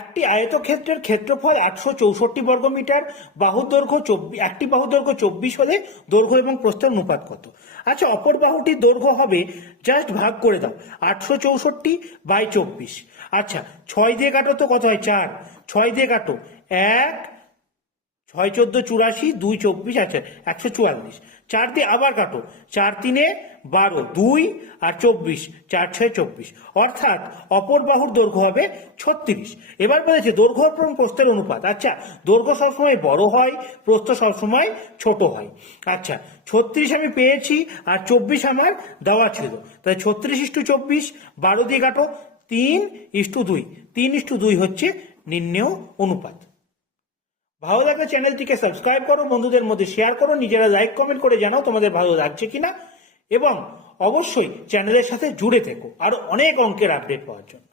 একটি আয়তক্ষেত্রের ক্ষেত্রফল 864 বর্গমিটার, বাহুর দৈর্ঘ্য একটি বাহুর দৈর্ঘ্য 24 হলে দৈর্ঘ্য এবং প্রস্থের অনুপাত কত? আচ্ছা, অপর বাহুটির দৈর্ঘ্য হবে, জাস্ট ভাগ করে দাও, 864/24। আচ্ছা, 6 দিয়ে কাটো তো কত হয়? 4। 6 দিয়ে কাটো, 1, 6 14 84, 2 24, আচ্ছা 144। 4 দিয়ে আবার কাটো, 4 3 12, 2 আর 24, 4 6 24, অর্থাৎ অপর বাহুর দৈর্ঘ্য হবে 36। এবার বলেছে দৈর্ঘ্য এবং প্রস্থের অনুপাত। আচ্ছা, দৈর্ঘ্য সবসময় বড় হয়, প্রস্থ সবসময় ছোট হয়। আচ্ছা, 36 আমি পেয়েছি আর 24 আমার দেওয়া ছিল, তাই 36:24, 12 দিয়ে কাটো, 3:2, 3:2 হচ্ছে নির্ণেয় অনুপাত। ভালো লাগলে চ্যানেলটিকে সাবস্ক্রাইব করো, বন্ধুদের মধ্যে শেয়ার করো, নিজেরা লাইক কমেন্ট করে জানাও তোমাদের ভালো লাগছে কিনা, এবং অবশ্যই চ্যানেলের সাথে জুড়ে থেকো আরো অনেক অঙ্কের আপডেট পাওয়ার জন্য।